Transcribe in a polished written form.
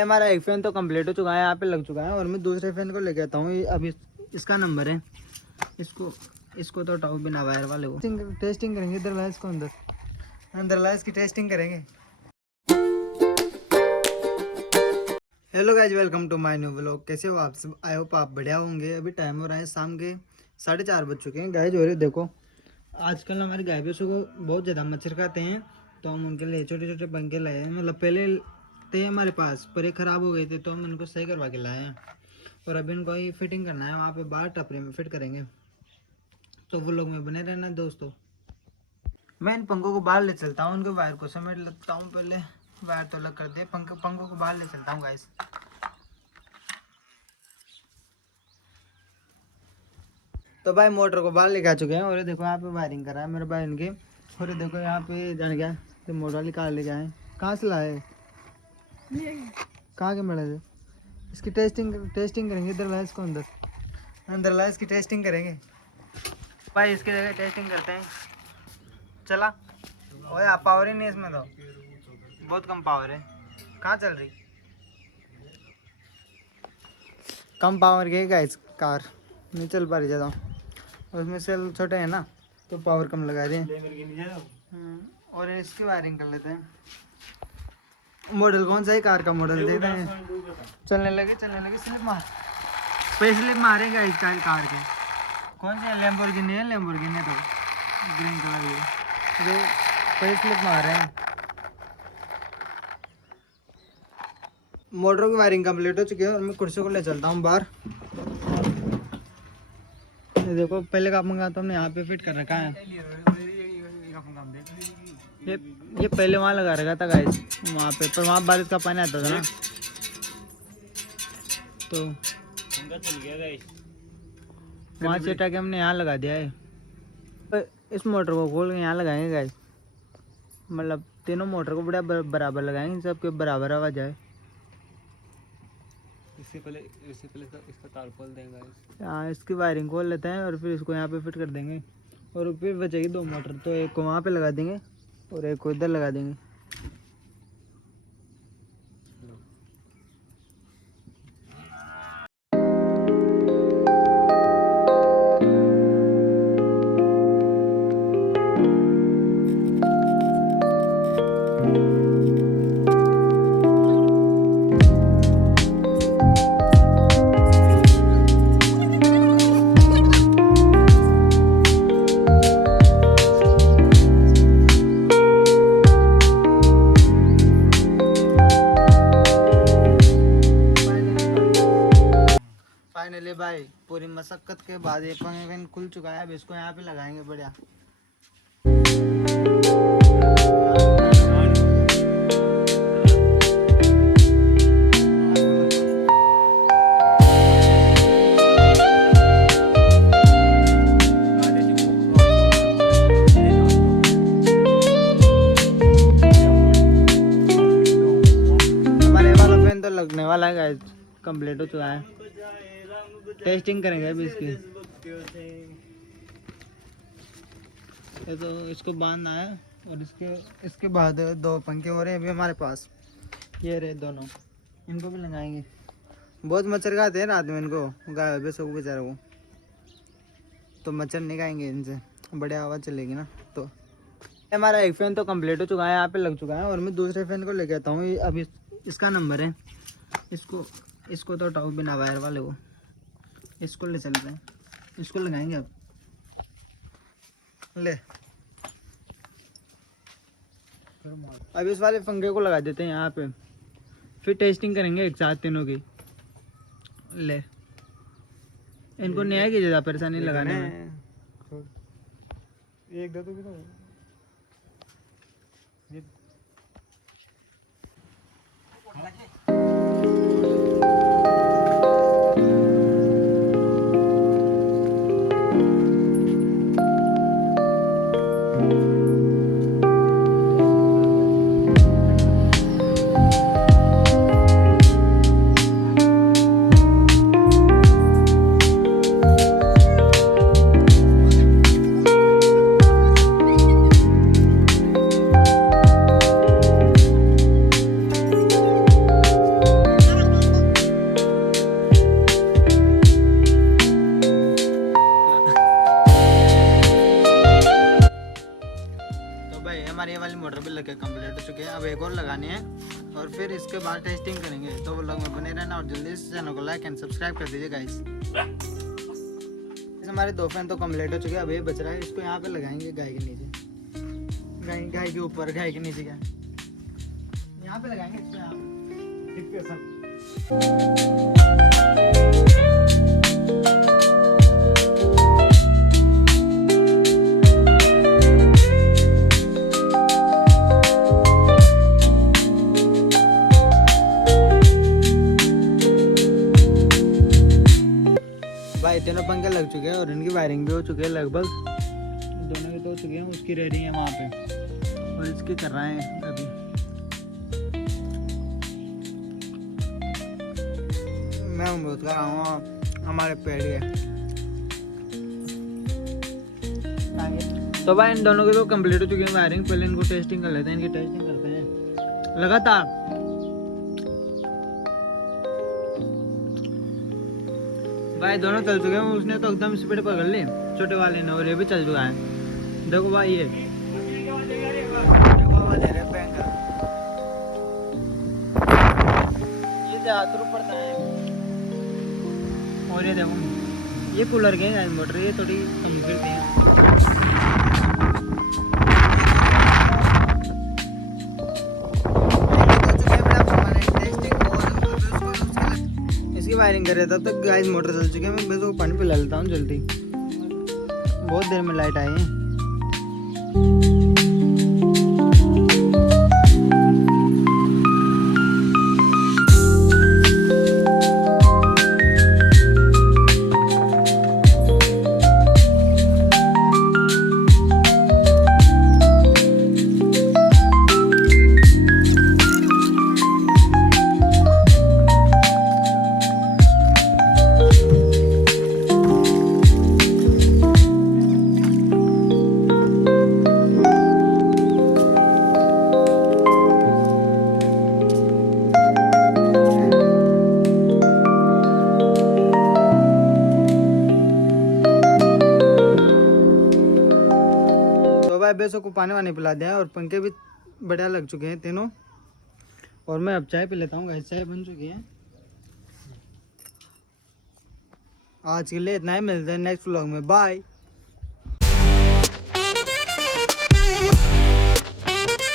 हमारा एक फैन तो कंप्लीट हो चुका है, यहाँ पे लग चुका है और मैं दूसरे फैन को लेके आता हूँ। अभी इसका नंबर है, इसको तो हटाओ बिना वायर वाले को। टेस्टिंग करेंगे, इधर ला इसको, अंदर ला, इसकी टेस्टिंग करेंगे। Hello guys, welcome to my new vlog. कैसे हो आप सब? आई होप आप बढ़िया होंगे। अभी टाइम हो रहा है शाम के 4:30 बज चुके हैं। गाइज हो रही देखो, आजकल हमारे गाय भैंसों को बहुत ज़्यादा मच्छर खाते हैं, तो हम उनके लिए छोटे छोटे पंखे लाए हैं। मतलब पहले थे हमारे पास, पर ये ख़राब हो गए थे तो हम इनको सही करवा के लाए हैं। और अभी इनको ही फिटिंग करना है, वहाँ पे बाहर टपरे में फिट करेंगे। तो वो लोग में बने रहना दोस्तों। मैं इन पंखों को बाहर ले चलता हूँ, उनके वायर को समेट लेता हूँ। पहले वायर तो अलग कर दिए, पंखों को बाहर ले चलता हूँ गाइस। तो भाई मोटर को बाहर लेके आ चुके हैं और ये देखो यहाँ पे वायरिंग करा है मेरे भाई इनके। और ये देखो यहाँ पे जान गया तो मोटर निकाल ले जाए। कहाँ से लाए, कहाँ के मिले थे? इसकी टेस्टिंग करेंगे। इधर ला इसको, अंदर ला, इसकी टेस्टिंग करेंगे भाई। इसकी जगह टेस्टिंग करते हैं, चला। ओए आप पावर ही नहीं है इसमें, तो बहुत कम पावर है। कहाँ चल रही? कम पावर की गाइस कार नहीं चल पा रही ज़्यादा, और उसमें सेल छोटे हैं ना तो पावर कम लगा रहे हैं। और इसकी वायरिंग कर लेते हैं। मॉडल कौन सा है कार का? मॉडल देखते हैं। चलने लगे स्लिप मार पे, स्लिप मारेगा इस कार के। कौन सी है? लैम्बोर्गिनी है, तो ग्रीन कलर की जो पे स्लिप मार रहे हैं। मोटरों की वायरिंग कंप्लीट हो चुकी है और मैं कुर्सी को ले चलता हूँ बाहर। ये देखो पहले का पंखा तो हमने यहाँ पे फिट कर रखा है। ये पहले वहाँ लगा रखा था गाइस, वहाँ पे, पर वहाँ बारिश का पानी आता था ना, तो वहाँ से हटा के हमने यहाँ लगा दिया है। इस मोटर को खोल के यहाँ लगाएंगे गाइस। मतलब तीनों मोटर को बड़ा बराबर लगाएंगे, सबके बराबर आवाज आए। इससे पहले इसका तार खोल देंगे। हाँ, इसकी वायरिंग खोल लेते हैं और फिर इसको यहाँ पे फिट कर देंगे। और फिर बचेगी 2 मोटर, तो एक को वहाँ पे लगा देंगे और एक को इधर लगा देंगे। फाइनली भाई पूरी मशक्कत के बाद ये पंखा खुल चुका है। अब इसको यहाँ पे लगाएंगे बढ़िया। हमारे वाला फैन तो लगने वाला है गाइस, कंप्लीट हो चुका है। टेस्टिंग करेंगे अभी इसकी। ये तो इसको बांधना है और इसके बाद 2 पंखे हो रहे हैं अभी हमारे पास। ये रहे दोनों, इनको भी लगाएंगे। बहुत मच्छर खाते हैं रात में इनको, गाय भैंसों को बेचारे को, तो मच्छर नहीं खाएंगे इनसे, बढ़िया आवाज़ चलेगी ना। तो हमारा एक फैन तो कंप्लीट हो चुका है, यहाँ पे लग चुका है और मैं दूसरे फैन को लेके आता हूँ। अभी इसका नंबर है, इसको तो हटाओ बिना वायर वाले को, इसको ले चलते हैं, इसको लगाएंगे। अब ले, अब इस वाले पंखे को लगा देते हैं यहाँ पे, फिर टेस्टिंग करेंगे एक साथ तीनों की। ले, इनको नहीं आएगी ज़्यादा परेशानी लगाने में। एक दो तो बाद टेस्टिंग करेंगे, तो वो लोग में बने रहना और जल्दी से चैनल को लाइक एंड सब्सक्राइब कर दीजिए गाइस। हमारे 2 फैन तो कम्प्लीट हो चुके हैं, अब ये बच रहा है, इसको यहाँ पे लगाएंगे गाय के नीचे, गाय के ऊपर, गाय के नीचे क्या यहाँ पे लगाएंगे इसको, यहाँ भाई तीनों पंखे लग चुके हैं और इनकी वायरिंग भी हो चुकी है लगभग, दोनों के तो हो चुके हैं, उसकी रेडिंग है वहाँ पे और इसकी कर रहे हैं अभी। मैं अमरूद का रहा हूँ, हमारे पेड़ है। तो भाई इन दोनों के तो कंप्लीट हो चुकी है वायरिंग, पहले इनको टेस्टिंग कर लेते हैं, इनकी टेस्टिंग करते हैं लगातार। भाई दोनों चल चुके हैं, उसने तो एकदम स्पीड पकड़ ली छोटे वाले ने और ये भी चल चुका है। देखो भाई ये ज्यादा पड़ता है और ये देखो ये कूलर के हैं मोटर, ये थोड़ी कम करते हैं। इसकी वायरिंग कर रहा था तो गाइस मोटर चल चुकी है, मैं बस वो पानी पिला लेता हूँ जल्दी, बहुत देर में लाइट आई है। भैंसों को पानी वानी पिला दिया और पंखे भी बढ़िया लग चुके हैं तीनों, और मैं अब चाय पी लेता हूँ गाइस, चाय बन चुकी है। आज के लिए इतना ही, मिलते हैं नेक्स्ट व्लॉग में, बाय।